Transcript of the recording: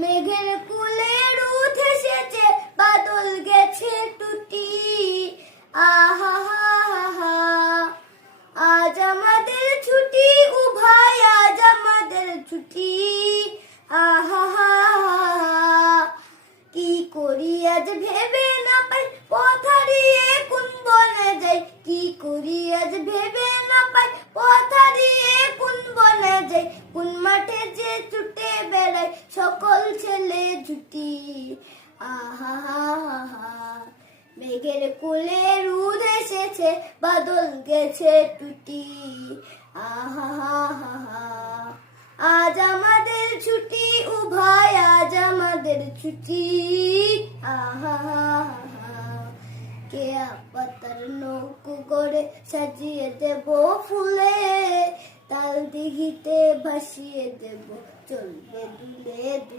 মেঘের কুলে রোদ এসেছে, বাদল গেছে টুটি। আহা হা হা হা, আজ আমাদের ছুটি, ও ভাই আজ আমাদের ছুটি। আহা হা হা, কি করি আজ ভেবে না পাই, পথ হারিয়ে কোন বনে যাই। কি করি আজ ভেবে না পাই, পথ হারিয়ে কোন বনে যাই। কোন মাঠে যে ছুটে বেড়াই সকল ছেলে ছুটি। আহা হা হা হা, মেঘের কোলে রোদ এসেছে, বাদল গেছে টুটি। আহা হা হা হা, আজ আমাদের ছুটি, ও ভাই আজ আমাদের ছুটি। আহা হা হা, কেয়া পাতার নৌকো করে সাজিয়ে দেব ফুলে, তাল দিঘিতে ভাসিয়ে দেব চলবে দুলে দুলে।